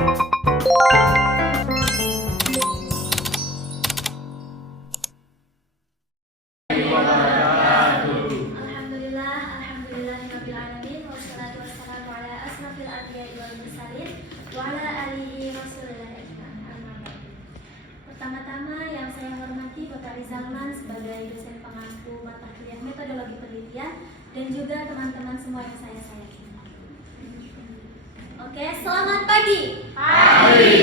Pertama-tama yang saya hormati Bapak Rizalman sebagai dosen pengampu mata kuliah metodologi penelitian dan juga teman-teman semua yang saya sayangi. Oke, selamat pagi. Pagi.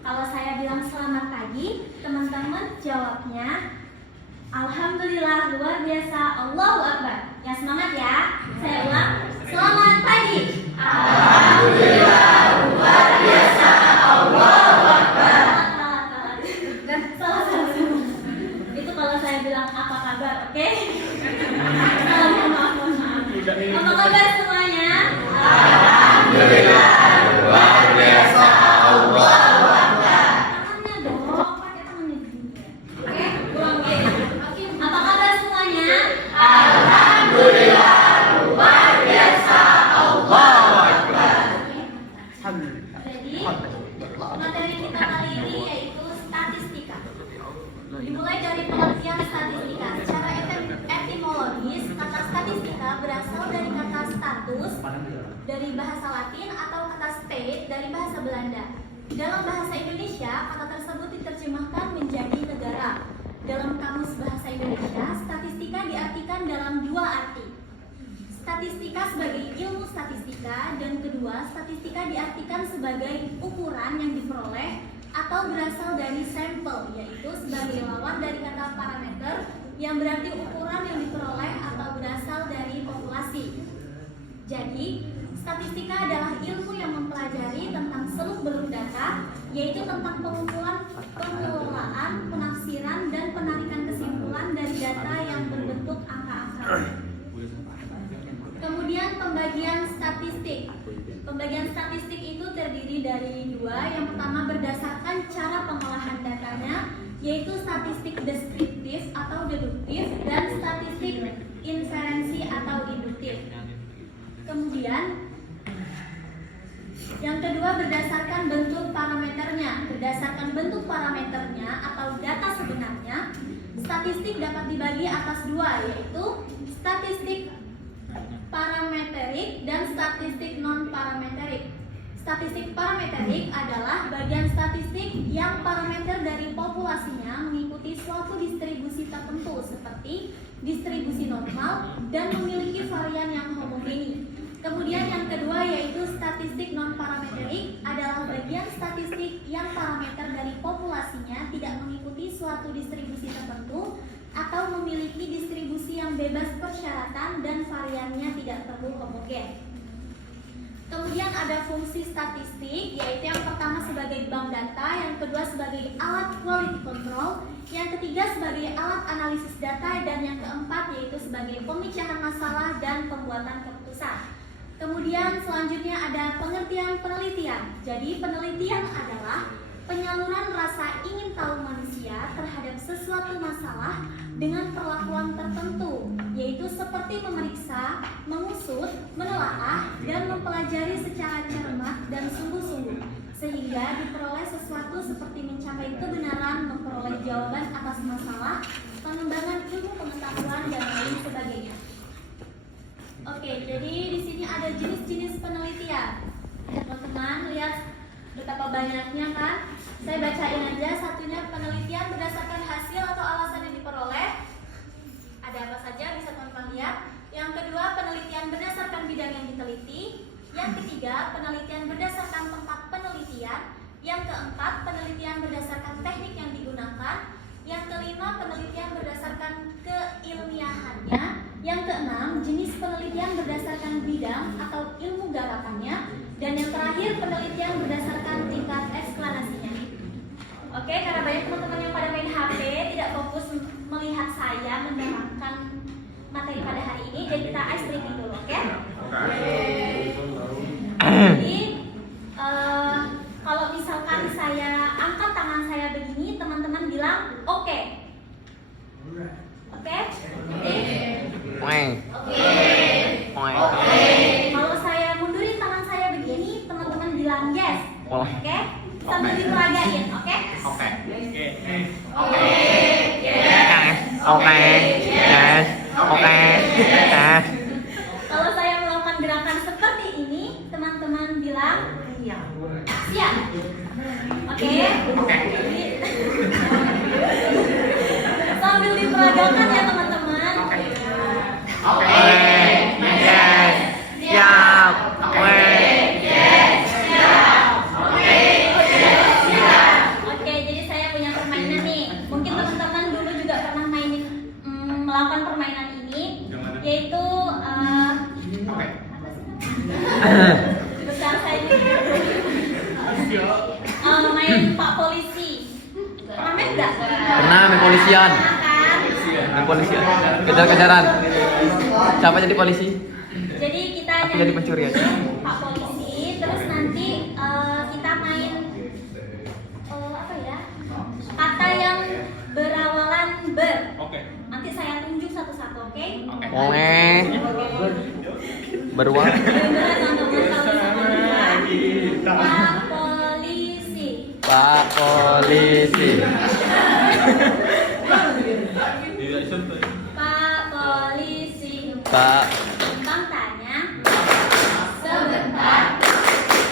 Kalau saya bilang selamat pagi, teman-teman jawabnya Alhamdulillah, luar biasa, Allahu Akbar. Ya, semangat ya. Saya ulang, selamat pagi. Alhamdulillah, luar biasa, Allahu Akbar. Salah. Itu kalau saya bilang apa kabar, oke? Maaf. Apa kabar semuanya? Alhamdulillah, luar biasa, Allahu Akbar. Tangannya dong, pakai tangannya begini. Oke, ulang lagi. Apa kabar semuanya? Alhamdulillah, luar biasa, Allahu Akbar. Jadi, materi kita kali ini yaitu statistika. Dimulai dari pengertian statistika. Secara etimologis, kata statistika berasal dari kata status dari bahasa Latin atau kata state dari bahasa Belanda. Dalam bahasa Indonesia, kata tersebut diterjemahkan menjadi negara. Dalam kamus bahasa Indonesia, statistika diartikan dalam dua arti. Statistika sebagai ilmu statistika, dan kedua, statistika diartikan sebagai ukuran yang diperoleh atau berasal dari sampel, yaitu sebagai lawan dari kata parameter yang berarti ukuran yang diperoleh atau berasal dari populasi. Jadi, statistika adalah ilmu yang mempelajari tentang seluk-beluk data, yaitu tentang pengumpulan, pengelolaan, penafsiran, dan penarikan kesimpulan dari data yang berbentuk angka-angka. Kemudian pembagian statistik. Pembagian statistik itu terdiri dari dua. Yang pertama berdasarkan cara pengolahan datanya, yaitu statistik deskriptif atau deduktif dan statistik inferensi atau induktif. Kemudian yang kedua berdasarkan bentuk parameternya. Berdasarkan bentuk parameternya atau data sebenarnya, statistik dapat dibagi atas dua, yaitu statistik parameterik dan statistik non-parameterik. Statistik parameterik adalah bagian statistik yang parameter dari populasinya mengikuti suatu distribusi tertentu seperti distribusi normal dan memiliki varian yang homogeni. Kemudian yang kedua yaitu statistik non-parameterik adalah bagian statistik yang parameter dari populasinya tidak mengikuti suatu distribusi tertentu atau memiliki distribusi yang bebas persyaratan dan variannya tidak perlu homogen. Kemudian ada fungsi statistik, yaitu yang pertama sebagai bank data, yang kedua sebagai alat quality control, yang ketiga sebagai alat analisis data, dan yang keempat yaitu sebagai pemecahan masalah dan pembuatan keputusan. Kemudian selanjutnya ada pengertian penelitian. Jadi penelitian adalah penyaluran rasa ingin tahu manusia terhadap sesuatu masalah dengan perlakuan tertentu, yaitu seperti memeriksa, mengusut, menelaah, dan mempelajari secara cermat dan sungguh-sungguh, sehingga diperoleh sesuatu seperti mencapai kebenaran, memperoleh jawaban atas masalah, pengembangan ilmu pengetahuan, dan lain sebagainya. Oke, jadi di sini ada jenis-jenis penelitian. Teman-teman lihat betapa banyaknya kan? Saya bacain aja. Satunya penelitian berdasarkan hasil atau alasan yang diperoleh. Ada apa saja bisa teman-teman lihat. Yang kedua penelitian berdasarkan bidang yang diteliti. Yang ketiga penelitian berdasarkan tempat penelitian. Yang keempat penelitian berdasarkan teknik yang digunakan. Yang kelima penelitian berdasarkan keilmiahannya. Yang keenam jenis penelitian berdasarkan bidang atau ilmu garapannya. Dan yang terakhir penelitian berdasarkan tingkat eksplanasinya. Oke, karena banyak teman-teman yang pada main HP tidak fokus melihat saya menerangkan materi pada hari ini, jadi kita ice breaking dulu, oke? Jadi kalau misalkan saya angkat tangan saya begini, teman-teman bilang oke. Oke? Oke. Kalau saya mundurin tangan saya begini, teman-teman bilang yes. Oh. Oke? Sambil diperagain, oke? Oke. Oke. Oke. Yes. Oke. Yes. Kalau saya melakukan gerakan seperti ini, teman-teman bilang siap. Oke? Jadi, sambil diperagakan ya teman-teman. Oke. Yes. Siap. Oke. Oke, jadi saya punya permainan nih. Mungkin teman-teman dulu juga pernah melakukan permainan ini, yaitu besar saya main Pak Polisi. Pernah main nggak? Pernah main polisian. Main polisian. Kejar-kejaran. Siapa jadi polisi? Jadi kita Aku jadi pencuri aja. Pak Polisi, terus nanti kita main apa ya? Kata yang berawalan ber. Oke. Nanti saya tunjuk satu-satu, oke? Oke. Beruang. Beneran teman-teman kalau bisa Pak Polisi. Pak polisi. Pak Polisi. Pak. Bintang tanya sebentar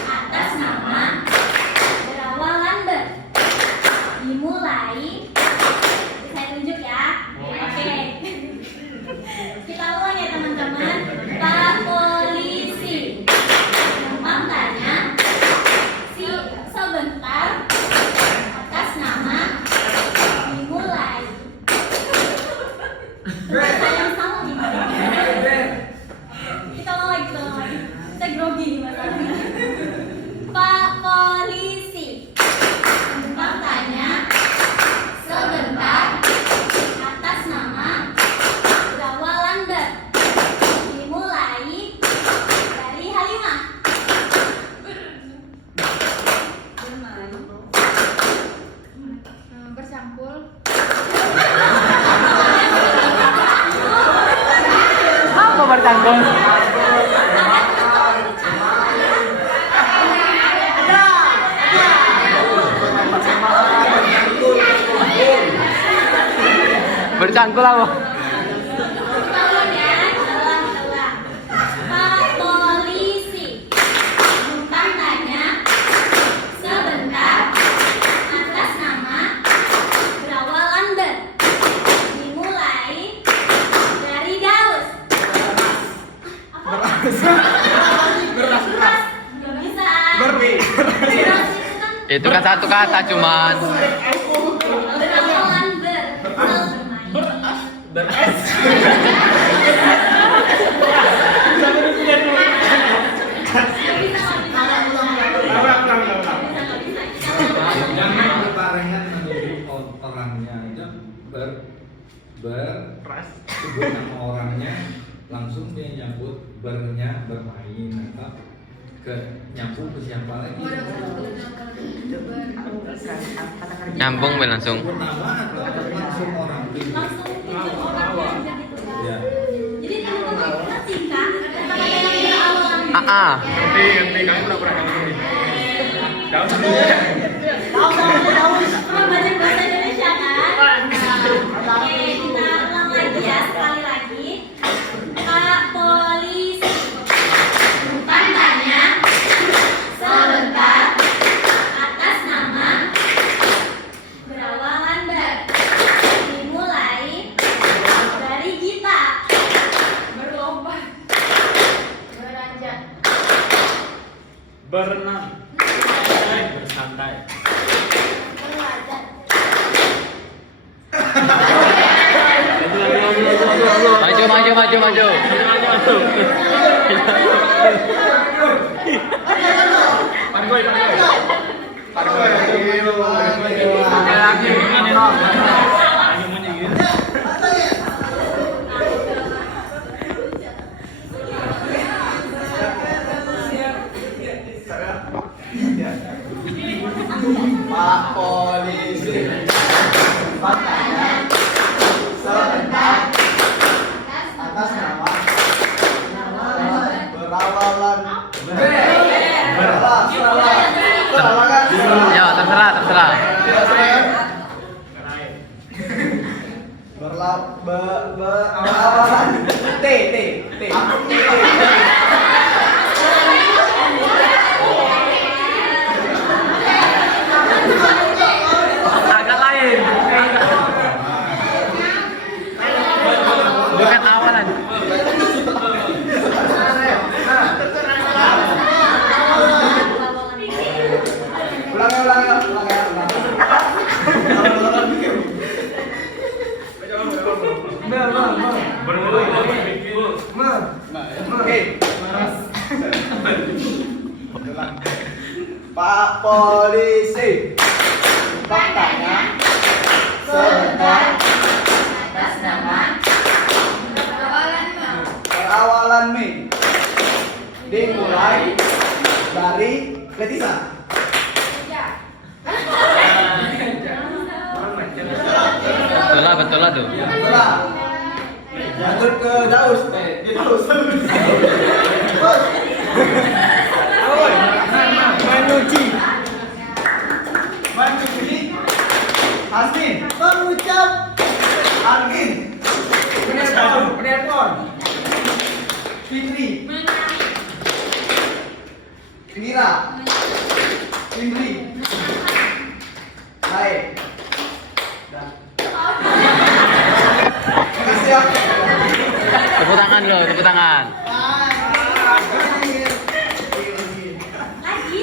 atas nama berawalan ber. Dimulai. Saya tunjuk ya. Oke. Kita ulang ya teman-teman. Pak Polisi. Bintang tanya sebentar atas nama dimulai. Terus saya sama nih. Kita ulang lagi. Saya grogi nih masalahnya. Pak Polisi. Bintang tanya sebentar atas nama berawalan ber. Dimulai dari Halimah. Bercangkul. Apa bertanggung? Bercangkul aku. Ulang ya, ulang. Pak Polisi. Bintang tanya sebentar atas nama berawalan ber. Dimulai dari Daus. Apa? Beras. Nggak bisa. Beras itu kan Itu kan satu kata cuman. berawalan ber. Bermain. Jangan berbarengan menuju orangnya itu sebut nama orangnya langsung dia nyambut bernya bermain atau ke nyambung ke siapa lagi Nyambung be langsung. sebut nama atau langsung orang itu Langsung tunjuk orangnya aja gitu kan. ya Jadi teman-teman ngerti kan? Kata-kata yang berawalan ber. Ah. Ngerti, kalian udah pernah ngalamin. Daus dulu. Pernah belajar bahasa Indonesia kan? Oke, kita ulang lagi ya, sekali lagi. Pak Polisi. Bintang tanya sebentar atas nama berawalan ber. Dimulai dari Gita. Berlomba. Beranjak. Berenang. Bersantai. Berwajar. Maju. Pargoy. Pak Polisi. Makanya sebentar atas nama berawalan terserah. Awalan T. Agak lain. Bukan awalan. Pak polisi, faktanya sebentar atas nama perawalan Mei dimulai dari Letisa. Betul lah tuh. Setelah lanjut ke Daus. Daus. Menyuci Asmin mengucap Argin penelpon Fitri Mira Indri baik makasih ya. Tepuk tangan lo, tepuk tangan. Lagi.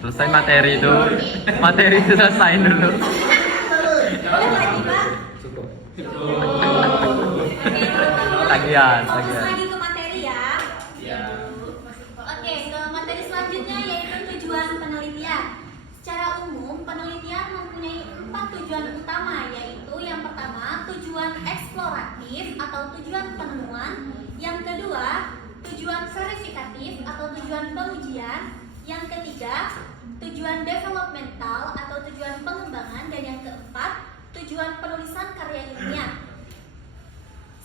Selesai materi itu. Materi itu selesai dulu. Boleh lagi, Pak? Tagihan, Fokus tagihan. lagi ke materi ya. Oke, ke materi selanjutnya yaitu tujuan penelitian. Secara umum, penelitian mempunyai 4 tujuan utama, yaitu yang pertama, tujuan eksploratif atau tujuan penemuan. Yang kedua, tujuan verifikatif atau tujuan pengujian. Yang ketiga, tujuan developmental atau tujuan pengembangan. Dan yang keempat, tujuan penulisan karya ilmiah.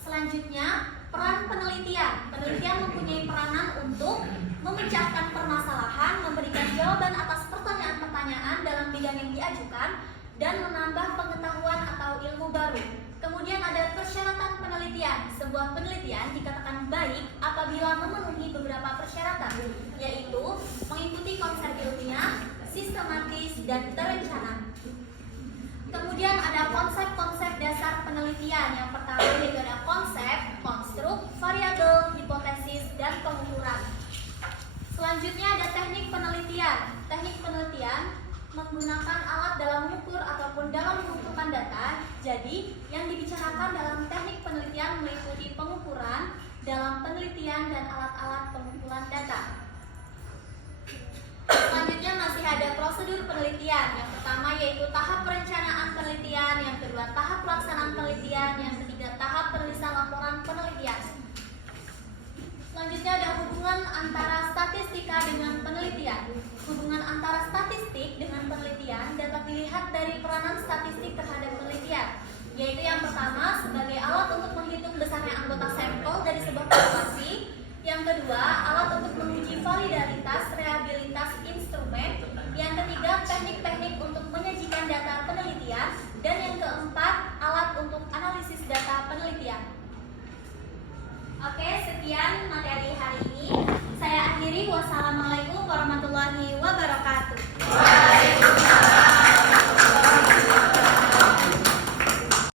Selanjutnya, peran penelitian. Penelitian mempunyai peranan untuk memecahkan permasalahan, memberikan jawaban atas pertanyaan-pertanyaan dalam bidang yang diajukan, dan menambah pengetahuan atau ilmu baru. Kemudian ada persyaratan penelitian. Sebuah penelitian dikatakan baik apabila memenuhi beberapa persyaratan, yaitu mengikuti konsep ilmiah, sistematis, dan terencana. Kemudian ada konsep-konsep dasar penelitian. Yang pertama yaitu ada konsep, konstruk, variabel, hipotesis, dan pengukuran. Selanjutnya ada teknik penelitian. Teknik penelitian menggunakan alat dalam mengukur ataupun dalam mengumpulkan data. Jadi, yang dibicarakan dalam teknik penelitian meliputi pengukuran dalam penelitian dan alat-alat pengumpulan data. Selanjutnya masih ada prosedur penelitian. Yang pertama yaitu tahap perencanaan penelitian, yang kedua tahap pelaksanaan penelitian, yang ketiga tahap penulisan laporan penelitian. Selanjutnya ada hubungan antara statistika dengan penelitian. Hubungan antara statistik dengan penelitian dapat dilihat dari peranan statistik terhadap penelitian, yaitu yang pertama sebagai alat untuk menghitung besarnya anggota sampel dari sebuah populasi. Yang kedua, alat untuk menguji validaritas, reliabilitas instrumen. Yang ketiga, teknik-teknik untuk menyajikan data penelitian. Dan yang keempat, alat untuk analisis data penelitian. Oke, sekian materi hari ini. Saya akhiri. Wassalamualaikum